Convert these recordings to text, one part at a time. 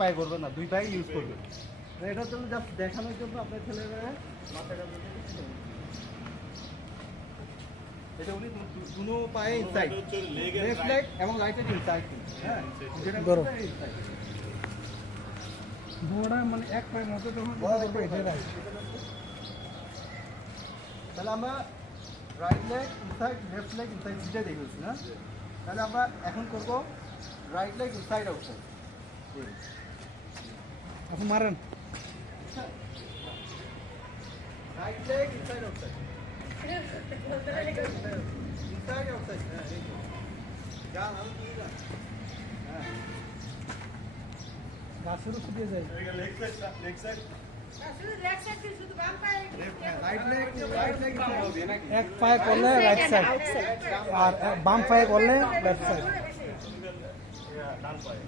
পায়ে করবে না, দুই পায়ে ইউজ করবে। এটার জন্য জাস্ট দেখানোর জন্য আপনার ছেলেমেয়েরা মাথাটা এটা উনি দুনো পায়ে ইনসাইড, লেফট লেগ এবং রাইট লেগ ইনসাইড। হ্যাঁ, যেটা করো বড়া মানে এক পায়ের মধ্যে তখন এটা রাইট। তাহলে আমরা right leg inside, left leg inside দুইটা দেখেছি না। তাহলে আমরা এখন করব রাইট লেগ ইনসাইড আউটসাইড। আপনি মারেন right leg inside outside, inside outside. হ্যাঁ, গান আমি কি গান? হ্যাঁ, গাছের উপর দিয়ে যায়। লেগ সাইড, লেগ সাইড, শুধু লেগ সাইড শুধু বাম পায়ে, রাইট লেগ এক পায়ে করলে রাইট সাইড আর বাম পায়ে করলে লেফট সাইড। ডান পায়ে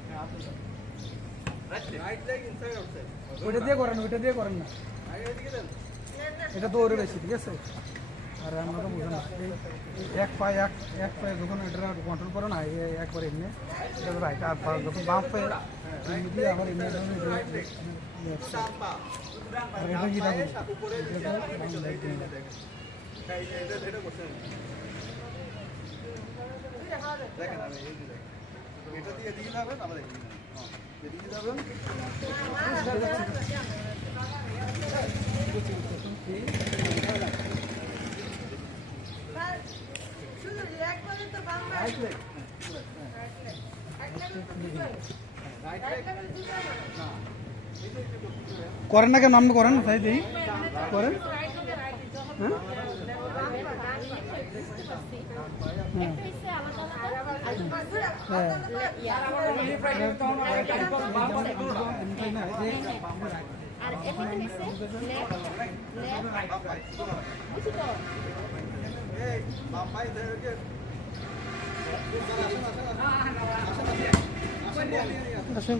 রাইট লেগ ইনসাইড আউটসাইড। ওইটা দিয়ে করেন, ওইটা দিয়ে করেন না, এটা তো ওরে বেশি, ঠিক আছে। আর আমরা তো বুঝে না এক পায়ে যখন এটা কন্ট্রোল করে না একবার এমনি এটা রাইট, আর যখন বাম পায়ে দিয়ে আবার এমনি এটা কি থাকে এটা দিয়ে দিয়ে যাবেন, আবার এদিকে যাবেন। করেন না কেন? আপনি করেন তাই দিই করেন। হ্যাঁ, আসেন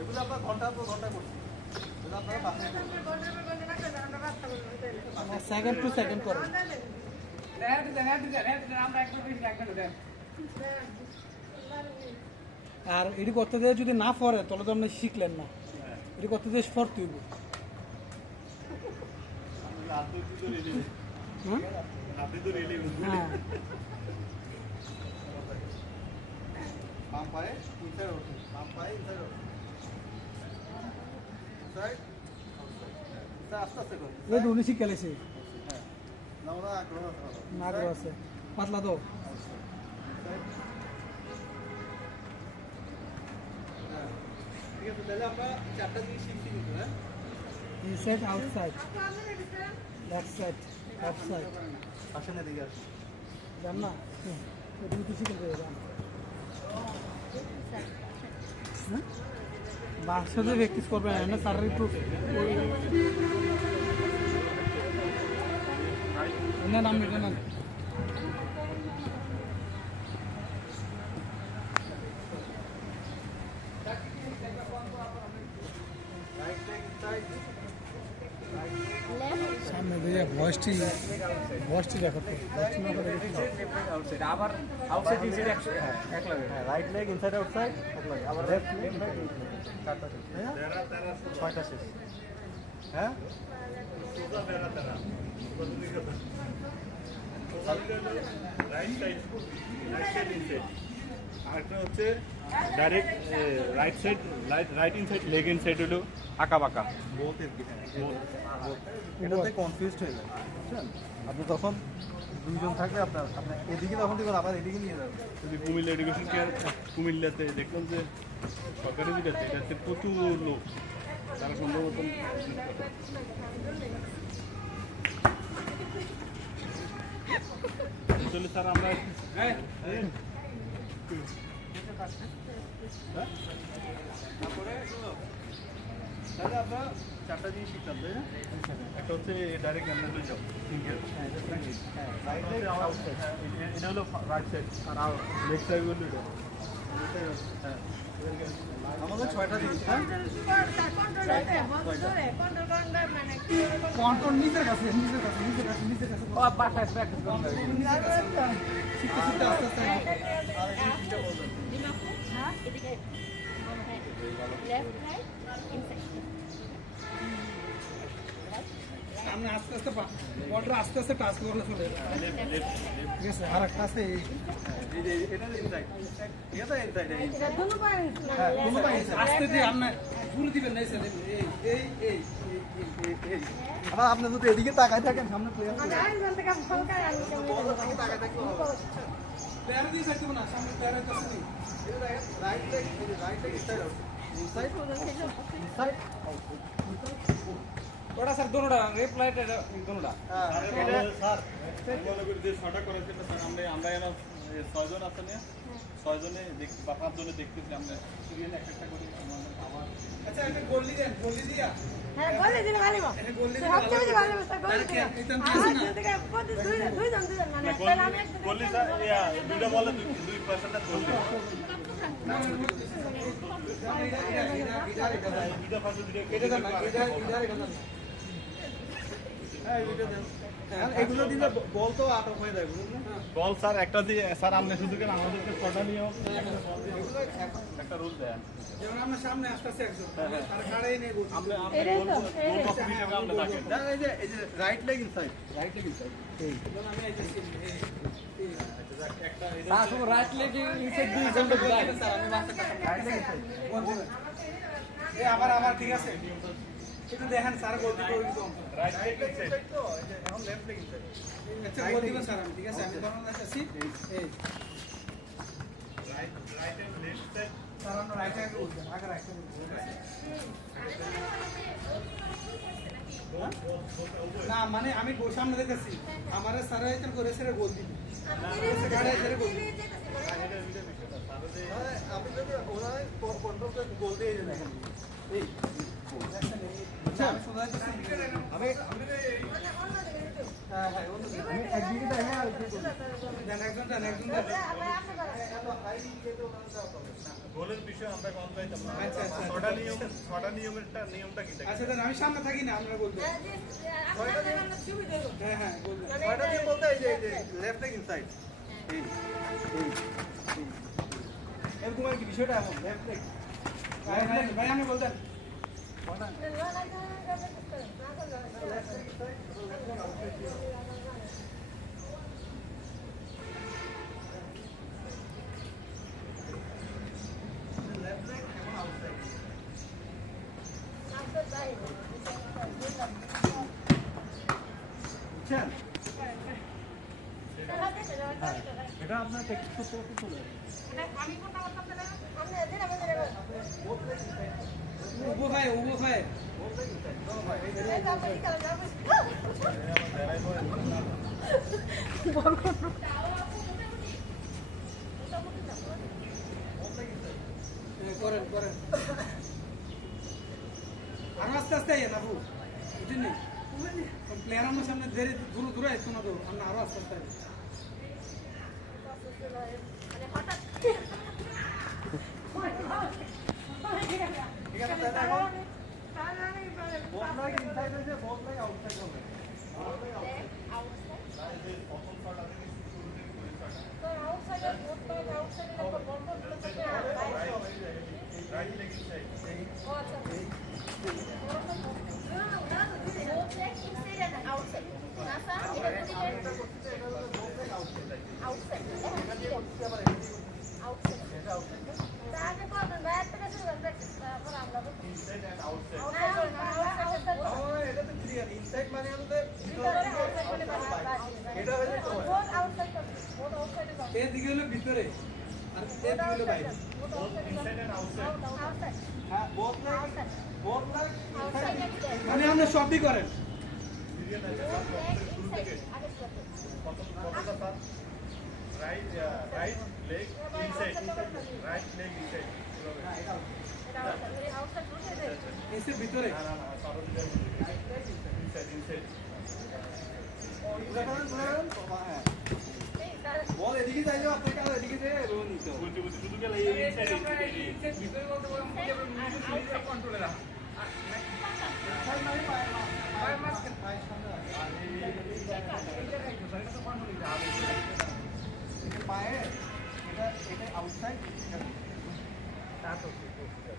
এগুলো আপনার ঘন্টা করছি, সেকেন্ড টু সেকেন্ড করেন। আর এটি করতে দিয়ে যদি না পড়ে তাহলে তো আপনি শিখলেন না, এটি করতে দিয়ে পড়তে হইব। হ্যাঁ, বাম পায়ে ইনসাইড আউটসাইড, বাম পায়ে ইনসাইড আউটসাইড, আস্তে আস্তে করুন। এই উনি শিখে গেছে। হ্যাঁ, না ওরা আগ্রহ আছে, পাতলা দাও। ঠিক আছে, তাহলে আমরা চারটা জিনিস শিখছি কিন্তু। হ্যাঁ, inside outside, left side, left side. আসেন এদিকে আসেন, জান না তুমি তো শিখে যাবে। বাসাতে প্র্যাকটিস করবেন না স্যার, একটু নাম লিখে নেন। সামনে দিয়ে ভয়েসটি দেখো তো, আবার আউটসাইড ইনসাইড এক লাগে। হ্যাঁ, রাইট লেগ ইনসাইড আউটসাইড এক লাগে, আবার লেফট লেগ চারটা শেষ। হ্যাঁ, ছয়টা শেষ। হ্যাঁ, রাইট সাইড ইনসাইড, আরেকটা হচ্ছে direct right side, right inside, leg inside হলো আঁকা বাঁকা। এটাতে কনফিউজড হয়ে যায়, বুঝছেন? আপনি তখন দুইজন থাকলে আপনার এদিকে তখন দেখুন আবার এদিকে নিয়ে যাবেন। যদি কুমিল্লা এডুকেশন কেয়ার, কুমিল্লাতে দেখলাম যে সরকারি যেটাতে এটাতে প্রচুর লোক, তারা সম্ভবত অ্যাকচুয়ালি স্যার আমরা তারপরে তাহলে আমরা চারটা জিনিস শিখতাম তাই না? একটা হচ্ছে ডাইরেক্ট ক্যামেরা যাও সিঙ্গেল, এটা হলো রাইট সাইড আর লেফট সাইড হলো এটা। হ্যাঁ আমাদের 6টা জিনিস। কন্ট্রোল নিজের কাছে বাসায় প্র্যাকটিস করতে হবে। শিখতে শিখতে আস্তে আস্তে সামনে আস্তে আস্তে বলটা আস্তে আস্তে টাচ করলে চলে যাবে। ঠিক আছে, আর একটা আছে আস্তে দিয়ে আপনার ঘুরে দিবেন না, আবার আপনি যদি এদিকে তাকায় থাকেন সামনে প্লেয়ার দিয়ে থাকতে না, সামনে প্লেয়ারের কাছে নেই। Right leg inside out inside ওটা স্যার দোনোটা রিপ্লাইট এটা দোনোটা স্যার মনে করি যে 6টা করেছে স্যার আমরা এর 6 জন আছে না, 6 জনে দেখতে বা 5 জনে দেখতেছি আমরা সিরিয়াল একটা করে আমাদের আবার। আচ্ছা একটা গোলি দেন, গোলি দিয়া হ্যাঁ গোলি দিলে ভালো হবে। এটা গোলি সব থেকে ভালো হবে স্যার গোলি দিলে। আমার থেকে দুইজন মানে একটা আমি একটা বললি স্যার ইয়া দুইটা বলে 2% গোল দিই। এগুলো দিলে বল তো আটক হয়ে যায়। বল স্যার একটা দিয়ে স্যার আপনি শুধু কেন আমাদেরকে 6টা নিয়ে একটা রুল দেন। যেমন আমরা সামনে আসতেছে একজন তার কাড়াই নেই গোল। আপনি গোল বক্স হিসেবে আমরা থাকেন। এই যে রাইট লেগ ইনসাইড এই আমি এই যে একটা এটা রাইট লেগ ইনসাইড দিয়ে জন্য যায় স্যার, আমি মাথা রাইট লেগ ইনসাইড এই আবার ঠিক আছে, একটু দেখেন স্যার গোল দিতে ওই তো রাইট লেগ ইনসাইড তো এখন লেফট লেগ ইনসাইড। আচ্ছা গোল দিবেন স্যার আমি, ঠিক আছে আমি বানানো যাচ্ছি এই right and left side sir আমরা রাইট সাইডে বলছেন আগে রাইট সাইডে না মানে আমি সামনে দেখেছি আমার স্যার আইতেন করে স্যার গোল দিবে গাড়ি স্যার গোল দিবে। আপনি যদি ওরা কন্ট্রোল করে গোল দিয়ে দেখেন এই আচ্ছা আমি শুধু আমি হ্যাঁ আমি একদিকে দেখেন আর একজন গোলের বিষয়ে আমরা কোন যাইতাম না। আচ্ছা 6টা নিয়মটা কি থাকে? আচ্ছা দেন আমি সামনে থাকি না, আপনারা বলতে হ্যাঁ বলতে 6টা দিয়ে বলতে এই যে লেফট লেগ ইনসাইড এই এরকম আর কি বিষয়টা এমন লেফট লেগ ভাই আমি বলতেন এটা আপনার প্র্যাকটিস করতে করতে চলে যাবে। উবো ভাই করেন আর আস্তে আস্তে আইয়া না বুঝলি প্লেয়ার আমার সামনে দূরে আসতো না তো আমরা আরো আস্তে আস্তে এদিকে হলো ভিতরে আর এদিকে হলো বাইরে। মানে আপনি সবই করেন ভিতরে বল এদিকে যাই যাও আপনি কাল এদিকে যে রোল নিতে শুধু গেলে ভিতরে বলতে বললাম কন্ট্রোলে রাখ সাইড মানে পায় মাছ পায় সামনে পায়ে এটা আউটসাইড তা তো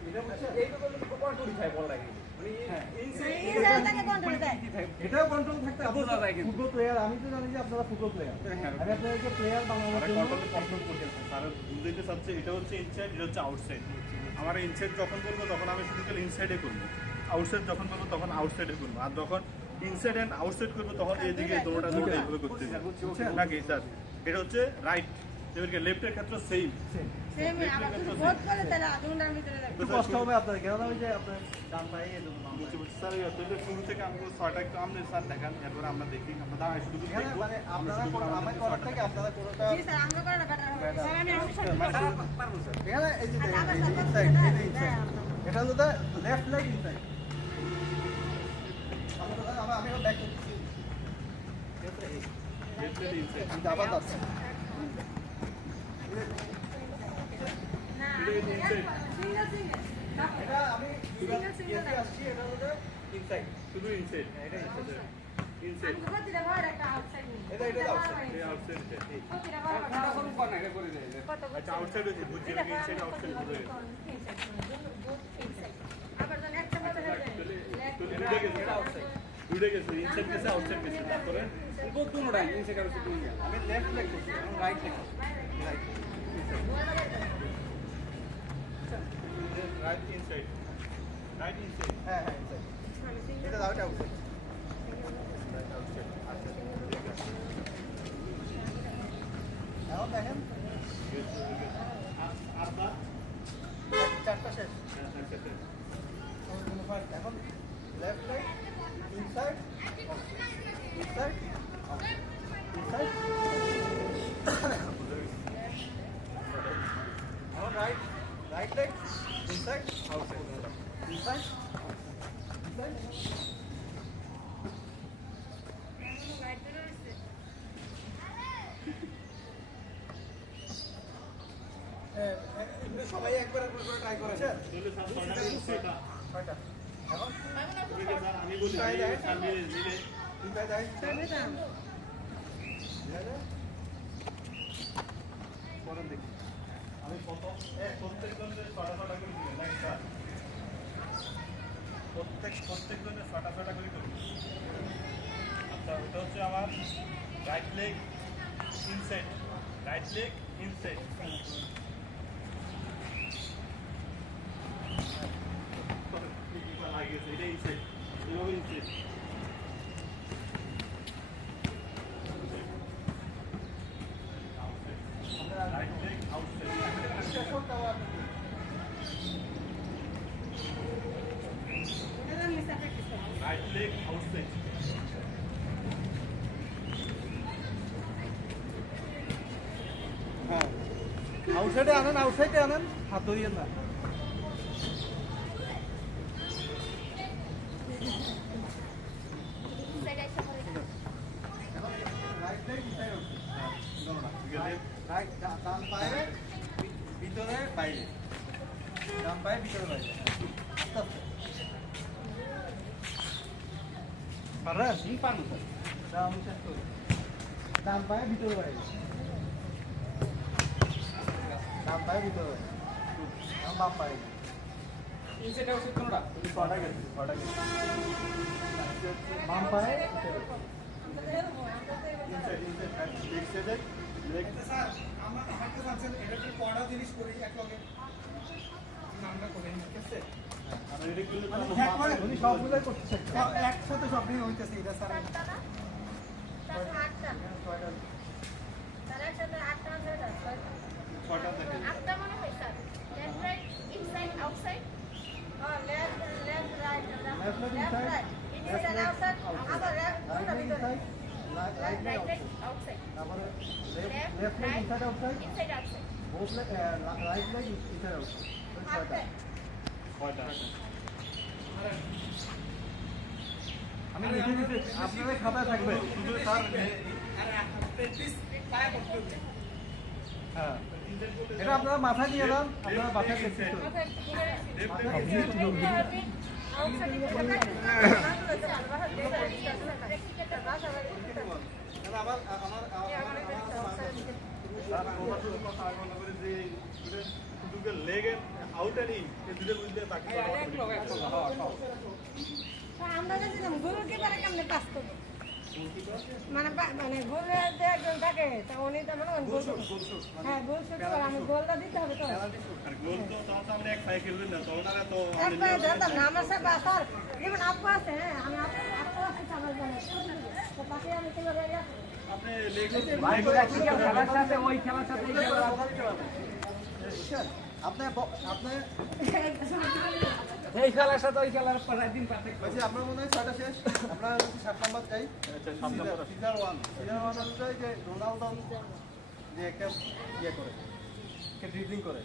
এটা হচ্ছে এই তো কন্ট্রোল থাকে বল লাগে এটাও কন্ট্রোল থাকতে বোঝা যায় কিন্তু ফুটবল প্লেয়ার আমি তো জানি যে আপনারা ফুটবল প্লেয়ার আমি আপনাদেরকে প্লেয়ার বাংলাদেশের কন্ট্রোল করতে স্যার বুঝতে চাচ্ছে এটা হচ্ছে ইনসাইড এটা হচ্ছে আউটসাইড আমার ইনসাইড যখন বলবো তখন আমি শুধু গেলে ইনসাইডে করবো আউটসাইড যখন বলবো তখন আউটসাইডে করবো আর যখন ইনসাইড অ্যান্ড আউটসাইড করবো তখন এইদিকে দোনোটা এইভাবে করতে হবে নাকি স্যার এটা হচ্ছে রাইট এবারে লেফটের ক্ষেত্রে সেম কষ্ট হবে আপনার কেন আমি যে আপনার ডান পায়ে স্যার শুরু থেকে আমাকে ছয়টা একটু আপনি স্যার দেখান এরপরে আমরা দেখি আমরা দাঁড়াই শুধু মানে আপনারা আমার করার থেকে আপনারা কোনোটা এখানে এই যে ইনসাইড এটা হলো লেফট লেগ ইনসাইড আমি ব্যাক করছি ইনসাইড আবার যাচ্ছে এটা আমি আসছি এটা হলো ইনসাইড শুধু ইনসাইড এটা ইনসাইড ইনসাইড এটা আউটসাইড এই আউটসাইড আচ্ছা আউটসাইড হচ্ছে বুঝছি ইনসাইড আউটসাইড বুঝে গেছে দুটো গেছে ইনসাইড গেছে আউটসাইড গেছে তারপরে দুটোটাই ইনসাইড আউটসাইড আমি লেফট লেগ করছি আমি right leg right right inside হ্যাঁ ইনসাইড এটা আউট আউটসাইড এখন দেখেন চারটা শেষ এখন left leg inside inside inside এখন right leg inside outside inside inside সবাই একবার করে ট্রাই করেছে ছয়টা এখন আমি বলি আমি মিলে দুইটা যাই পরে দেখি আমি প্রত্যেকজনের ছটা করে দিলেন নাকি স্যার প্রত্যেকজনের ছটা করে করি আচ্ছা ওটা হচ্ছে আমার রাইট লেগ ইনসাইড লাগিয়েছে এটা ইনসাইড এভাবে inside right leg outside right leg outside হ্যাঁ আউটসাইডে আনেন হাত ধরিয়ে না ডান পায়ে ভিতরে বাইরে ডান পায়ে ভিতরে বাইরে আস্তে আস্তে পারবেন ডান পায়ে ভিতরে বাইরে ডান পায়ে ভিতরে বাম পায়ে ইনসাইড আউটসাইড কোনটা তুমি ছটা গেছে বাম পায়ে স্যার আমরা হাঁটতে পারছেন এটা কি পড়া জিনিস করি একলগে নামটা করে ঠিক আছে উনি সবগুলোই করতেছে একসাথে সব দিন হইতেছে এটা sir left leg inside outside both leg right leg inside outside ছয়টা আমি লিখে দিতে আপনাদের খাতায় থাকবে শুধু স্যার হ্যাঁ এটা আপনারা মাথায় নিয়ে যান আপনারা বাসায় প্র্যাকটিস করুন স্যার আমার শুধু কথা আমি মনে করি যে student leg out and in এই দুটো বুঝতে বাকি আমরা গেছিলাম গোলকিপারে কেমনে পাস করবো মানে মানে গোলে যে একজন থাকে তা উনি তো মনে হয় গোল হ্যাঁ গোল শুট করে আমি গোলটা দিতে হবে তো আর গোল তো তোমার সামনে এক পায়ে খেলবেন না তখন আর তো একবার ধরতাম না আমার সাথে স্যার যেমন আপু আছে হ্যাঁ আমি আপু আছে সবার জন্য তো পাশে আমি চলে যাই আপনি লেগ খেলার সাথে ওই খেলার সাথে এই খেলা আপনি আপনি এই খেলার সাথে ওই খেলার পরের দিন পারফেক্ট বলছি আপনার মনে হয় ছয়টা শেষ আমরা 7 নাম্বার চাই আচ্ছা 7 নম্বর সিজার 1 অনুযায়ী যে রোনালদো যে একটা ইয়ে করে কে ড্রিবলিং করে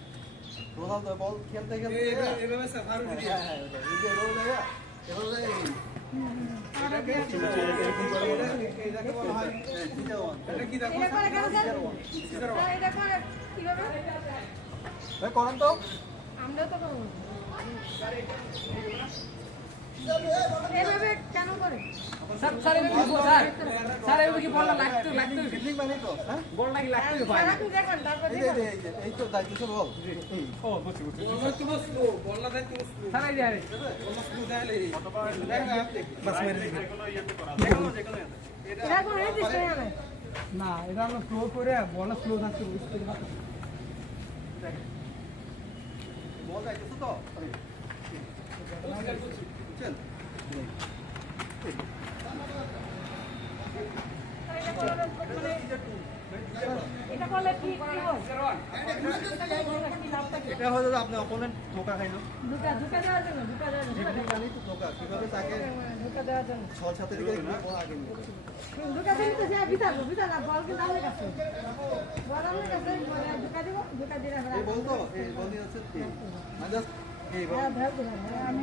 রোনালদো বল খেলতে খেলতে এভাবে সাফার করে হ্যাঁ হ্যাঁ এই যে রোল দেয়া এভাবে এটাকে বলা হয় সিজার 1 এটা কি দেখো এটা করে কেন স্যার এটা করে কিভাবে ভাই করেন তো আমরা তো করব এভাবে কেন করে স্যার এবার কি বললা লাগতো ড্রিবলিং মানে তো হ্যাঁ বল নাকি লাগতো সারা দিন দেখেন তারপর এই যে এই তো দায়িত্ব বল ও বুঝছি স্যার এই যে বাস মেরে দিবে এগুলো ইয়েতে করা এটা করে দিছে না না এটা আমরা স্লো করে বল স্লো থাকতে বুঝতে পারছি বল যাইতেছে তো চল এটা করলে ঠিক কি হয় এটা হলো আপনার অপোনেন্ট ধোকা খাইলো দুটা দেওয়ার জন্য ড্রিবলিং মানে তো ধোকা কিভাবে তাকে দুটা দেওয়ার জন্য ছল সাথে দিকে বল আগে নিয়ে দুটা দিন তো সে বিতা না বল কিন্তু আমার কাছে বল আমার কাছে দুটা দিব দুটা দিলে এই বল তো এই বল দিয়ে আছে কি মানে এই বল আমি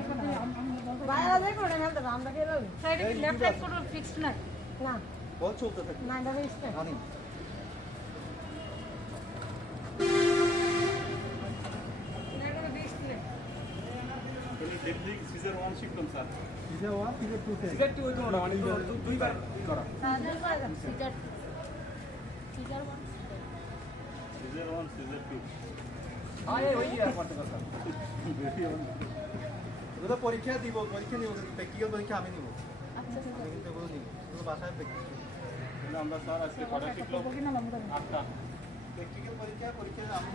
বাইরে যাই করে খেলতে আমরা খেলো সাইডে কি লেফট সাইড কোনো ফিক্সড না না বল চলতে থাকে না এটা ফিক্সড রানিং তিনি ডেডলিং সিজার 1 শিখতাম স্যার সিজার 1 সিজার 2 তে সিগারেট ওই তো মানে দুইবার করা সিজার 1 সিজার 2 আরে ওই আর করতে কথা ওটা পরীক্ষা নিব প্র্যাকটিক্যাল পরীক্ষা আমি নিব আচ্ছা আমি কিন্তু এগুলো নিব এগুলো বাসায় প্র্যাকটিস কিন্তু আমরা স্যার আজকে কটা শিখলাম 8টা প্র্যাকটিক্যাল পরীক্ষা আমি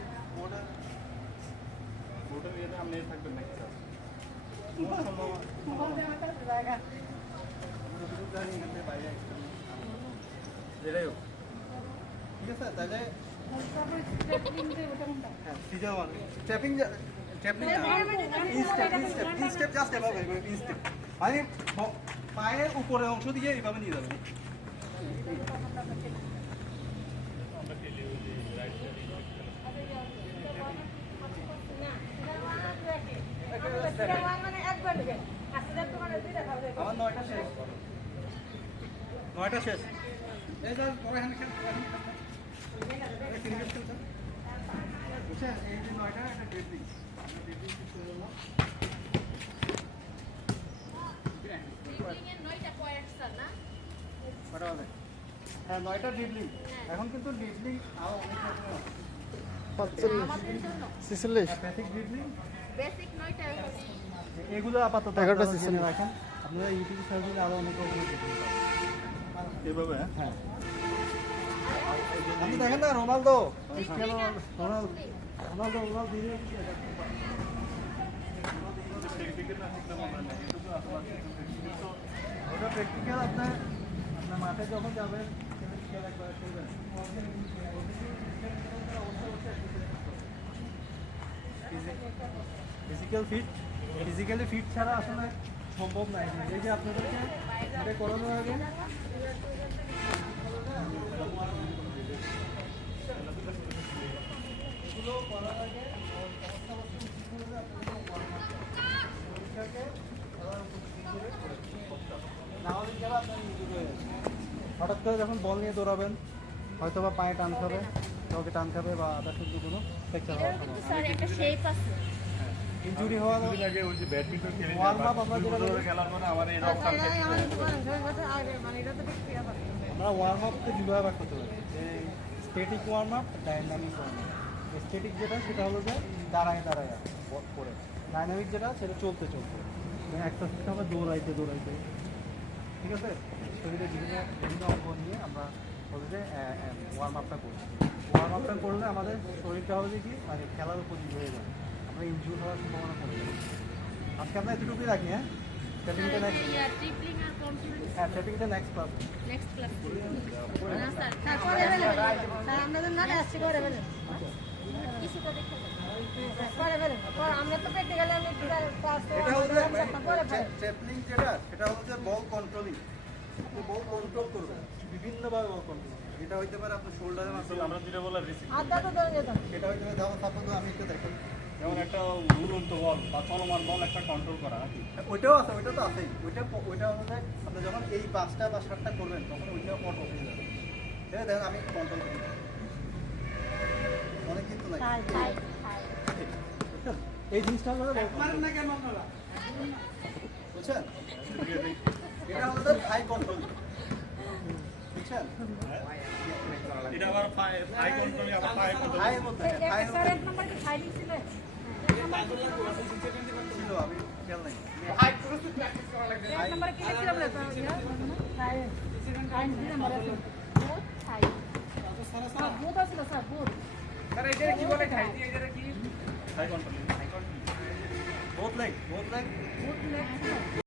বোর্ডের ইয়েতে আপনি থাকবেন নাকি স্যার যেটাই হোক ঠিক আছে তাহলে হ্যাঁ সিজার 1 স্টেপিং স্টেপ জাস্ট এভাবে স্টেপ মানে পায়ের উপরের অংশ দিয়ে এইভাবে নিয়ে যাবেন মানে একবার দিবে আসলে তোমার দুইটা খাবে আমার 9টা শেষ 9টা শেষ এই স্যার পরে হ্যান্ড খেল বুঝছেন এই যে 9টা এটা ড্রিবলিং হ্যাঁ 9টা ড্রিবলিং এখন কিন্তু ড্রিবলিং আরো অনেক বেসিক ড্রিবলিং বেসিক 9টা এগুলো আপাতত 11টা সেশনে রাখেন আপনারা ইউটিউব সার্ভিসে আরো অনেক এভাবে হ্যাঁ আপনি দেখেন না রোনালদো রোনালদো দিয়ে প্র্যাকটিক্যাল না শিখলে মনে নাই কিন্তু আসলে ওটা প্র্যাকটিক্যাল আপনার মাঠে যখন যাবেন খেলা একবার খেলবেন ফিজিক্যালি ফিট ছাড়া আসলে সম্ভব নাই এই যে আপনাদেরকে এটা করানোর আগে এগুলো করার আগে পরীক্ষাকে করে যখন বল নিয়ে দৌড়াবেন, হয়তো বা পায়ে টান খাবে, কাউকে টান খাবে বা আদার শুধু কোনো ফ্র্যাকচার হওয়ার সম্ভাবনা। স্যার একটা শেপ আছে। ইনজুরি হওয়া কিছুদিন আগে ওই যে ব্যাডমিন্টন খেলে Warm up আমরা যেটা বলি- খেলার পরে আমার এই রকম আমার একটু বলেন, সবাই বলছে, আরে মানে এটা তো ঠিক ক্রিয়া করে। আমরা ওয়ার্ম আপকে দুভাবে ভাগ করতে পারি, যে static warm up, dynamic warm up. Static যেটা সেটা হলো যে দাঁড়ায় দাঁড়ায় করে, ডাইনামিক যেটা সেটা চলতে চলতে, একটা শিখতে হবে দৌড়াইতে দৌড়াইতে, ঠিক আছে। শরীরের বিভিন্ন বিভিন্ন অঙ্গ নিয়ে আমরা হলো যে ওয়ার্ম আপটা করি। ওয়ার্ম আপটা করলে আমাদের শরীরটা হবে যে কি মানে খেলার উপযোগী হয়ে যাবে, আমরা ইনজুর হওয়ার সম্ভাবনা কমে যাবে। আজকে আমরা এতটুকুই রাখি, হ্যাঁ। সেটিংটা নেক্সট, ট্রিপলিং আর কনফিডেন্স হ্যাঁ সেটিংটা নেক্সট ক্লাস। নেক্সট ক্লাস না স্যার হ্যাঁ, করে ফেলেন। হ্যাঁ, আমরা তো না আসছি, করে ফেলেন। কিছুটা দেখে করে ফেলেন। আমরা তো প্র্যাকটিক্যালি আমি ক্লাস এটা হলো যে করে ফেলেন। ট্যাপলিং যেটা সেটা হলো যে বল কন্ট্রোলিং, আপনি বল কন্ট্রোল করবেন বিভিন্নভাবে, বল কন্ট্রোল এটা হইতে পারে আপনার শোল্ডারের মাধ্যমে, আমরা যেটা বললাম রিসিভ, আধা তো ধরে যেতাম। এটা হইতে পারে যেমন সাপোজ আমি একটু দেখুন, যেমন একটা উড়ন্ত বল বা চলমান বল একটা কন্ট্রোল করা নাকি ওইটাও আছে, ওইটা তো আছেই, ওইটা অনুযায়ী আপনি যখন এই 5টা বা 7টা করবেন তখন ওইটাও অটো হয়ে যাবে। ঠিক আছে, দেখেন আমি কন্ট্রোল করি অনেক কিন্তু নাই, তাই তাই তাই। বুঝছেন? এই জিনিসটা হলো বুঝছেন, এটা হলো হাই কন্ট্রোল, বুঝছেন। এটা আবার হাই কন্ট্রোল আবার হাই কন্ট্রোল হাইয়ের মধ্যে, হাইয়ের স্যার মধ্যে এক নম্বর কি ফাইলিং ছিল? ছিল, আমি খেয়াল নাই। এক নম্বরে কি লিখছিল বলে তো ইয়া ফাইল ফাইল দুই নম্বরে আছে ফাইল স্যার বুথ আছে sir both high control both leg both লেখছিল